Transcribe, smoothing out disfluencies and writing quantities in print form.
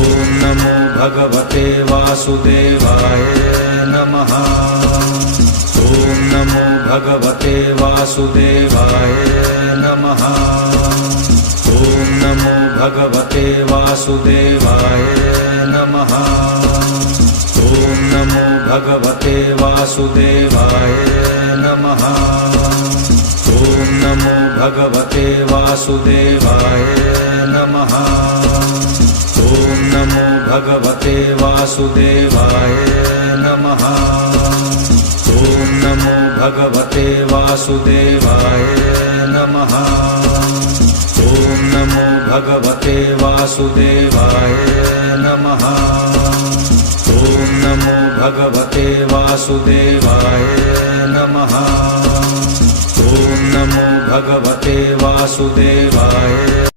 ॐ नमो भगवते वासुदेवाय नमः। ॐ नमो भगवते वासुदेवाय नमः। ॐ नमो भगवते वासुदेवाय नमः। ॐ नमो भगवते वासुदेवाय नमः। ॐ नमो भगवते वासुदेवाय नमः। ॐ नमो भगवते वासुदेवाय नमः। ॐ नमो भगवते वासुदेवाय नमः। ॐ नमो भगवते वासुदेवाय नमः। ॐ नमो भगवते वासुदेवाय नमः। ॐ नमो भगवते वासुदेवाय